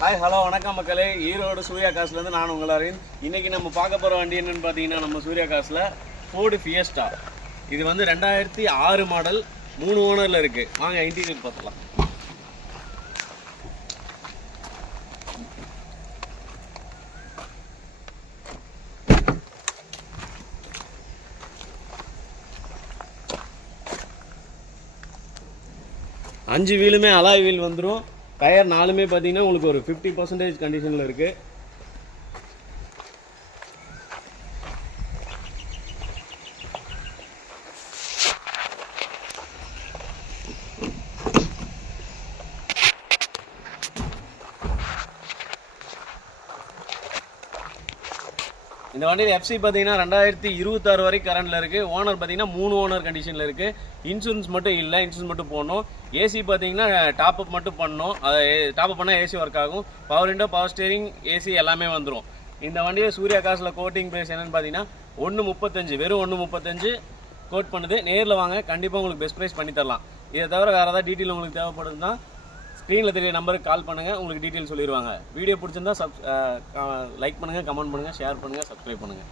Hi hello வணக்கம் மக்களே. ஈரோடு சூர்யா காசுலேருந்து நான் உங்கள் அரவிந்த். இன்றைக்கி நம்ம பார்க்க போகிற வண்டி என்னென்னு பார்த்தீங்கன்னா நம்ம சூர்யா காசில் ஃபோர்டு ஃபியஸ்டா. இது வந்து 2006 மாடல், 3 ஓனரில் இருக்குது. வாங்க இன்டீரியர் பார்த்துக்கலாம். அஞ்சு வீலுமே அலாய் வீல் வந்துடும். டயர் 4மே பார்த்தீங்கன்னா உங்களுக்கு ஒரு 50% கண்டிஷனில் இருக்குது. இந்த வண்டியில் எஃப்சி பார்த்தீங்கன்னா 2026 வரைக்கும் கரண்டில் இருக்குது. ஓனர் பார்த்தீங்கன்னா 3 ஓனர் கண்டிஷனில் இருக்குது. இன்சூரன்ஸ் மட்டும் இல்லை, இன்சூரன்ஸ் மட்டும் போடணும். ஏசி பார்த்தீங்கன்னா டாப்அப் மட்டும் பண்ணணும். அதை டாப்அப் பண்ணால் ஏசி ஒர்க் ஆகும். Power window, power steering, AC எல்லாமே வந்துடும். இந்த வண்டியில் சூர்யா காசில் கோட்டிங் ப்ரைஸ் என்னென்னு பார்த்தீங்கன்னா 1.35, வெறும் 1.35 கோட் பண்ணுது. நேரில் வாங்க, கண்டிப்பாக உங்களுக்கு பெஸ்ட் ப்ரைஸ் பண்ணி தரலாம். இதை தவிர வேறு ஏதாவது டீட்டெயில் உங்களுக்கு தேவைப்படுதுன்னா ஸ்க்ரீனில் தெரிய நம்பருக்கு கால் பண்ணுங்கள், உங்களுக்கு டீட்டெயில் சொல்லிடுவாங்க. வீடியோ பிடிச்சிருந்தா லைக் பண்ணுங்கள், கமெண்ட் பண்ணுங்கள், ஷேர் பண்ணுங்கள், சப்ஸ்கிரைப் பண்ணுங்கள்.